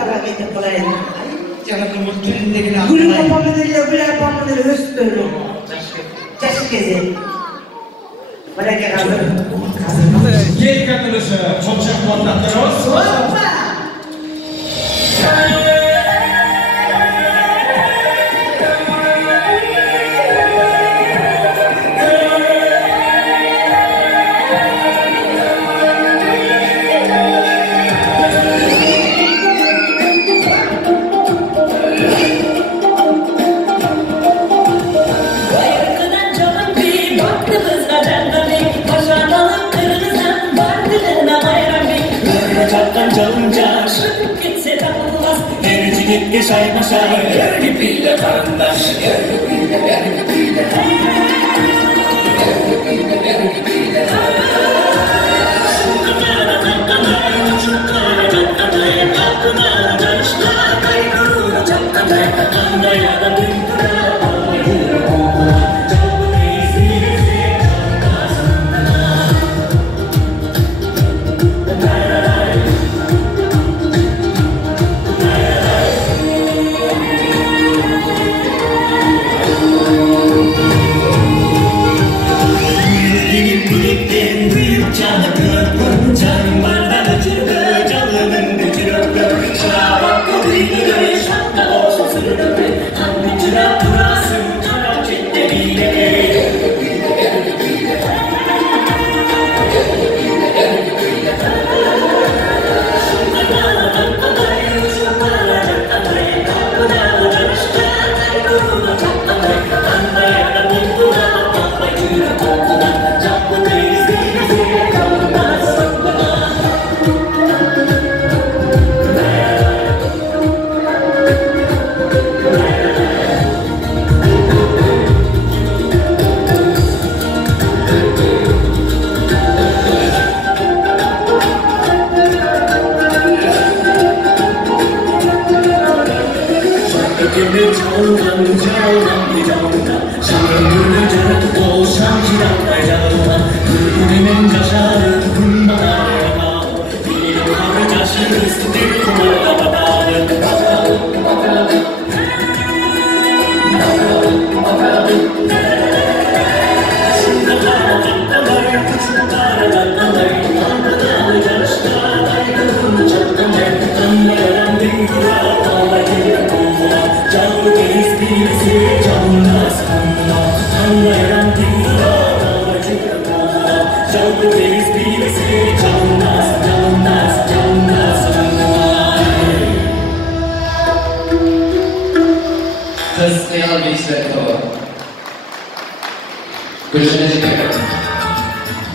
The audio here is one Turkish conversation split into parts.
kadar gidip buraya. Canım mutluğundaki lafı. Gülü kapamı diliyor, gülü kapamı diliyor, üst dönüyor. Çeşit gezi. Bırak hazır. Gel kadınızı, çok çok anlattınız. Hoppa! Gitke sayma say, yer gibiyle kardeş, yer gibiyle, yer gibiyle, yer gibiyle.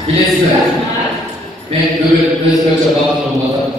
Bilesizler, ben böyle özgürce bağlı olmadan